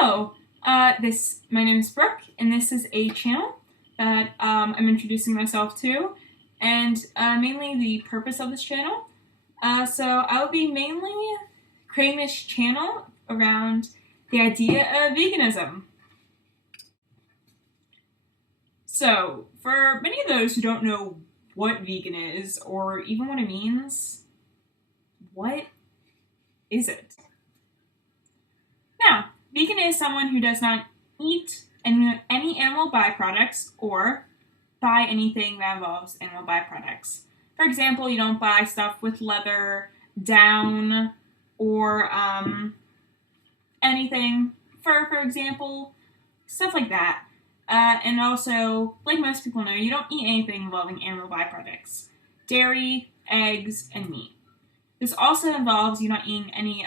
My name is Brooke, and this is a channel that I'm introducing myself to, and mainly the purpose of this channel. So I will be mainly creating this channel around the idea of veganism. So, for many of those who don't know what vegan is, or even what it means, what is it? Now, vegan is someone who does not eat any animal byproducts or buy anything that involves animal byproducts. For example, you don't buy stuff with leather, down, or anything, fur, for example, stuff like that. And also, like most people know, you don't eat anything involving animal byproducts. Dairy, eggs, and meat. This also involves you not eating any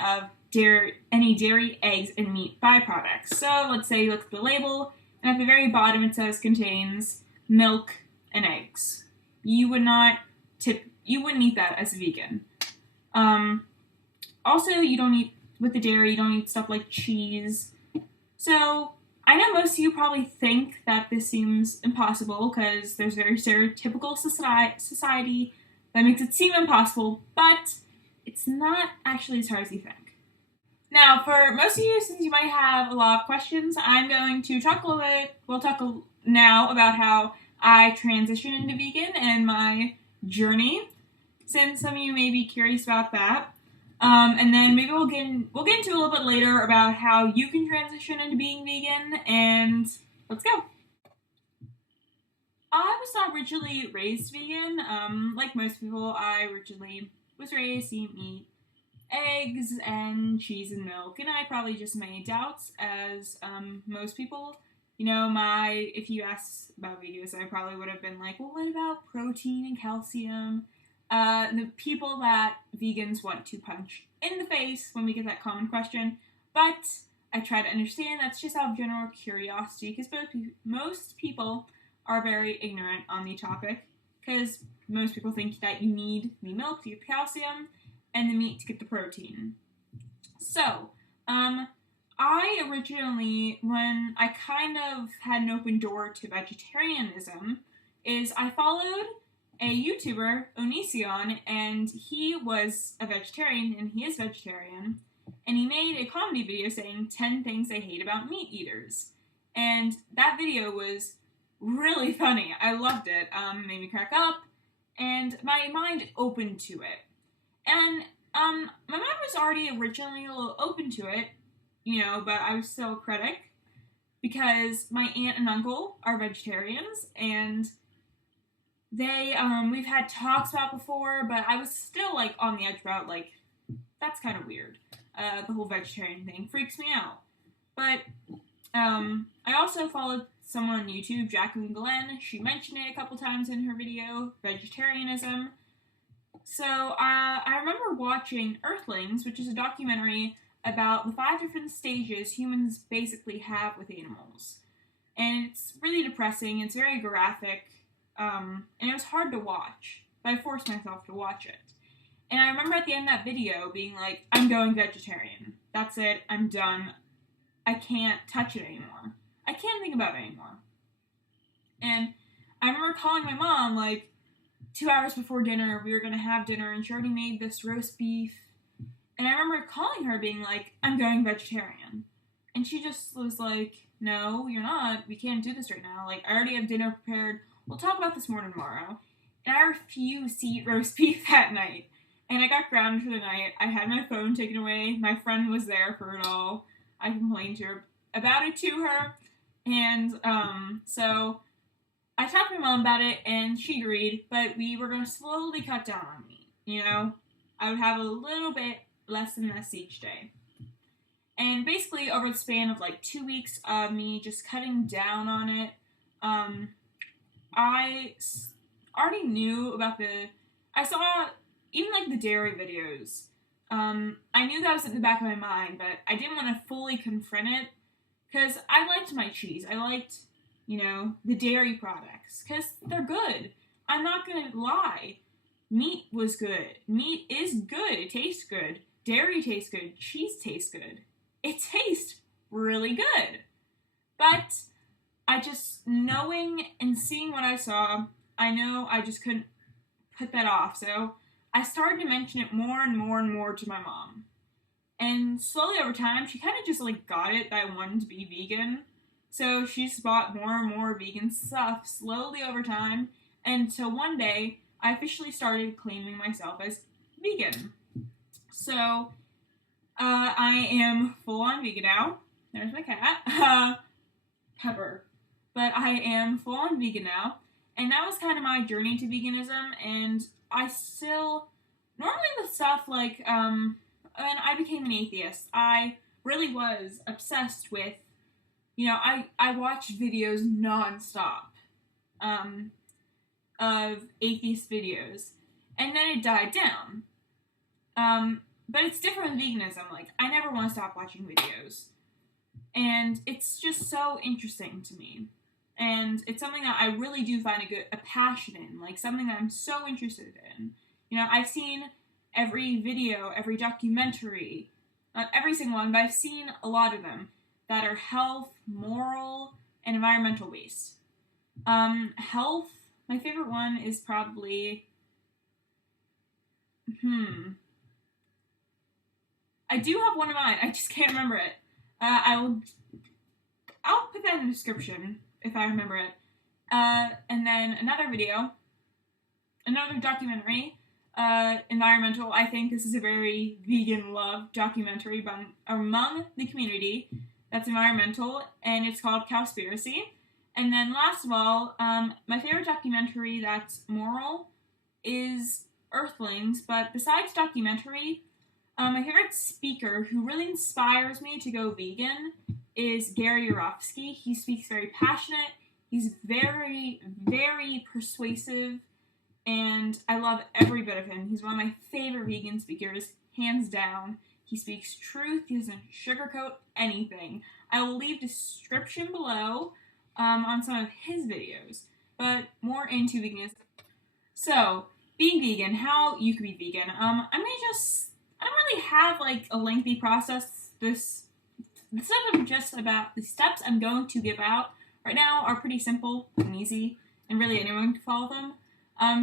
dairy, eggs, and meat byproducts. So let's say you look at the label, and at the very bottom it says contains milk and eggs. You wouldn't eat that as a vegan. Also, you don't eat with the dairy. You don't eat stuff like cheese. So I know most of you probably think that this seems impossible because there's very stereotypical society that makes it seem impossible, but it's not actually as hard as you think. Now, for most of you, since you might have a lot of questions, I'm going to talk a little bit. We'll talk now about how I transitioned into vegan and my journey, since some of you may be curious about that. And then maybe we'll get into a little bit later about how you can transition into being vegan, and let's go. I was not originally raised vegan. Like most people, I originally was raised to eat meat, eggs, and cheese and milk, and I probably just made doubts, as most people. You know, if you asked about videos, I probably would have been like, well, what about protein and calcium? The people that vegans want to punch in the face when we get that common question, but I try to understand that's just out of general curiosity, because most people are very ignorant on the topic, because most people think that you need the milk to get the calcium and the meat to get the protein. So, I originally, when I kind of had an open door to vegetarianism, is I followed a YouTuber, Onision, and he was a vegetarian, and he is vegetarian, and he made a comedy video saying 10 things I hate about meat eaters. And that video was really funny. I loved it. Made me crack up, and my mind opened to it. And my mind was already originally a little open to it, but I was still a critic, because my aunt and uncle are vegetarians, and we've had talks about before, but I was still, on the edge about, that's kind of weird. The whole vegetarian thing freaks me out. But, I also followed someone on YouTube, Jacqueline Glenn. She mentioned it a couple times in her video, vegetarianism. So, I remember watching Earthlings, which is a documentary about the 5 different stages humans basically have with animals. And it's really depressing, it's very graphic, and it was hard to watch, but I forced myself to watch it. And I remember at the end of that video being like, I'm going vegetarian. That's it, I'm done. I can't touch it anymore. I can't think about it anymore. And I remember calling my mom, 2 hours before dinner. We were going to have dinner, and she already made this roast beef. And I remember calling her being like, I'm going vegetarian. And she just was like, no, you're not. We can't do this right now. I already have dinner prepared. We'll talk about this more tomorrow. And I refused to eat roast beef that night. And I got grounded for the night. I had my phone taken away. My friend was there for it all. I complained to her about it to her. And so I talked to my mom about it, and she agreed. But we were going to slowly cut down on meat. I would have a little bit less than this each day. And basically, over the span of 2 weeks of me just cutting down on it, I already knew about I saw even the dairy videos. I knew that was in the back of my mind, but I didn't want to fully confront it, because I liked my cheese. I liked, the dairy products, because they're good. I'm not going to lie. Meat was good. Meat is good. It tastes good. Dairy tastes good. Cheese tastes good. It tastes really really good. But I just, knowing and seeing what I saw, I know I just couldn't put that off. So I started to mention it more and more and more to my mom. And slowly over time, she kind of just like got it that I wanted to be vegan. So she just bought more and more vegan stuff slowly over time until one day I officially started claiming myself as vegan. So I am full on vegan now. There's my cat, Pepper. But I am full on vegan now. And that was kind of my journey to veganism. And I still, normally with stuff like, when I became an atheist, I really was obsessed with, I watched videos nonstop of atheist videos, and then it died down. But it's different with veganism. Like, I never want to stop watching videos, and it's just so interesting to me. And it's something that I really do find a passion in, like something that I'm so interested in. I've seen every video, every documentary, not every single one, but I've seen a lot of them that are health, moral, and environmental based. Health, my favorite one is probably, I do have one in mind, I just can't remember it. I'll put that in the description if I remember it. And then another documentary, environmental. I think this is a very vegan love documentary among the community that's environmental, and it's called Cowspiracy. And then last of all, my favorite documentary that's moral is Earthlings. But besides documentary, my favorite speaker who really inspires me to go vegan is Gary Yourofsky. He speaks very passionate. He's very, very persuasive, and I love every bit of him. He's one of my favorite vegan speakers, hands down. He speaks truth. He doesn't sugarcoat anything. I will leave description below on some of his videos, but more into veganism. So, being vegan, how you can be vegan. I don't really have like a lengthy process. The steps I'm going to give out right now are pretty simple and easy, and really anyone can follow them.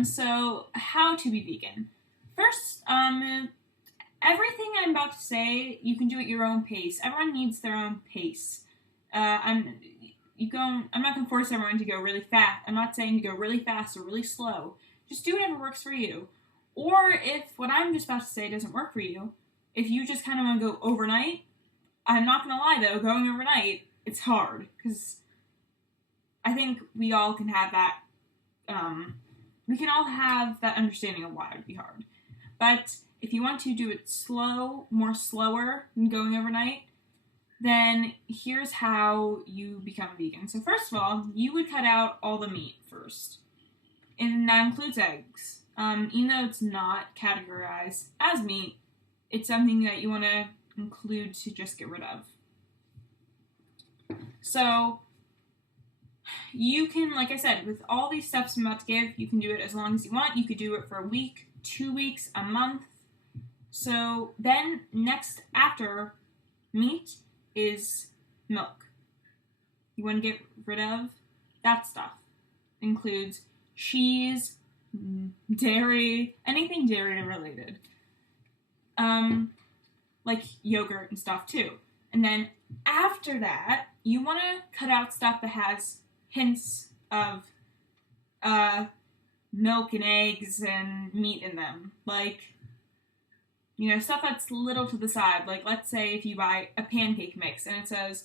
So how to be vegan. First, everything I'm about to say, you can do at your own pace. Everyone needs their own pace. I'm not going to force everyone to go really fast. I'm not saying to go really fast or really slow. Just do whatever works for you. Or if what I'm just about to say doesn't work for you, if you just kind of want to go overnight, I'm not going to lie though, going overnight, it's hard. Because I think we all can have that, we can all have that understanding of why it would be hard. But if you want to do it slower than going overnight, then here's how you become vegan. So first of all, you would cut out all the meat first. And that includes eggs. Even though it's not categorized as meat, it's something that you want to include to just get rid of. So you can, like I said, with all these steps I'm about to give, you can do it as long as you want. You could do it for a week, 2 weeks, a month. So then next after meat is milk. You want to get rid of that stuff. Includes cheese, dairy, anything dairy related. Like yogurt and stuff too. And then after that, you want to cut out stuff that has hints of milk and eggs and meat in them. Like, stuff that's little to the side. Like, let's say if you buy a pancake mix and it says,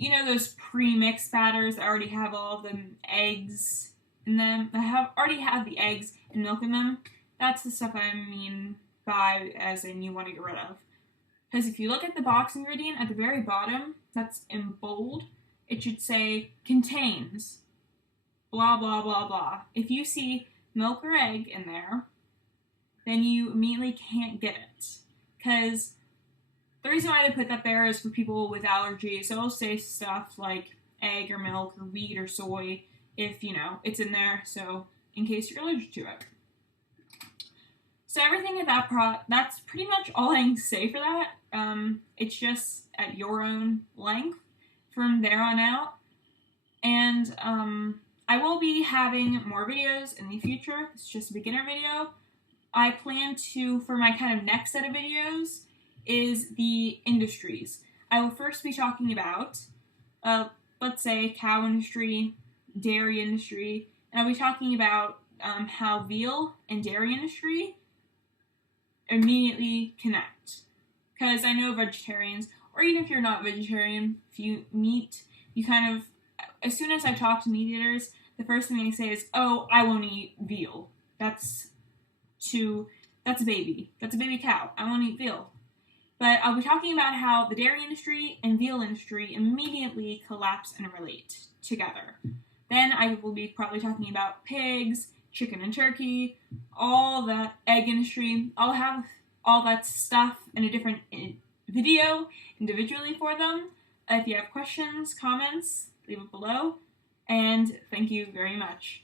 those pre-mixed batters that already have all the eggs in them, already have the eggs and milk in them. That's the stuff I mean by as in you want to get rid of. Because if you look at the box ingredient at the very bottom, that's in bold, it should say contains blah blah blah blah. If you see milk or egg in there, then you immediately can't get it. Because the reason why they put that there is for people with allergies. So it'll say stuff like egg or milk or wheat or soy if, it's in there. So in case you're allergic to it. So everything at that's pretty much all I can say for that. It's just at your own length from there on out. And I will be having more videos in the future. It's just a beginner video. I plan to, for my kind of next set of videos, is the industries. I will first be talking about, let's say, cow industry, dairy industry, and I'll be talking about how veal and dairy industry immediately connect. Because I know vegetarians, or even if you're not vegetarian, if you meat, you kind of, as soon as I talk to meat eaters, the first thing they say is, oh, I won't eat veal. That's a baby. That's a baby cow. I won't eat veal. But I'll be talking about how the dairy industry and veal industry immediately collapse and relate together. Then I will be probably talking about pigs, chicken and turkey, all the egg industry. I'll have all that stuff in a different video individually for them. If you have questions, comments, leave it below. And thank you very much.